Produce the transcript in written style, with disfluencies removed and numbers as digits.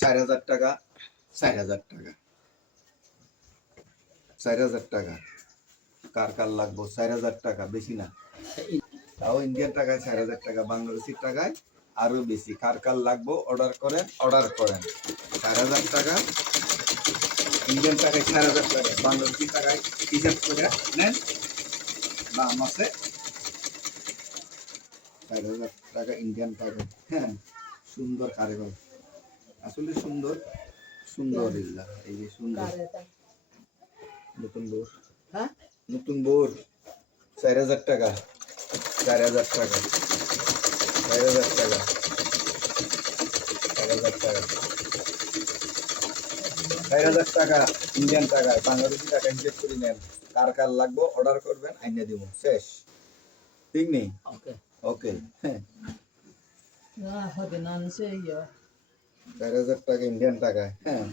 4,000 টাকা, 4,000 টাকা, 4,000 টাকা। কার কার লাগবো? 4,000 টাকা, বেশি না। তাও ইন্ডিয়ান টাকায় 4,000 টাকা, বাংলাদেশি টাকায় আরো বেশি। কার কার লাগবো অর্ডার করেন, অর্ডার করেন। 4,000 টাকা, ইন্ডিয়ান টাকায় 4,000 টাকা, বাংলাদেশি টাকায় হিসাব করে নেন। দাম আছে 4,000 টাকা ইন্ডিয়ান টাকা। হ্যাঁ, সুন্দর কারিগর, আসলে সুন্দর সুন্দর ইল্লা। এই যে সুন্দর নতুন বোর, হ্যাঁ নতুন বোর 4,000 টাকা, 4,000 টাকা, 4,000 টাকা, 4,000 টাকা, 4,000 টাকা ইন্ডিয়ান টাকায়, বাংলাদেশি টাকা হিসেব করে নেন। কার কার লাগবো অর্ডার করবেন, আইনা দিব। শেষ, ঠিক নেই? ওকে ওকে। হ্যাঁ, 4,000 টাকা ইন্ডিয়ান টাকায়। হ্যাঁ।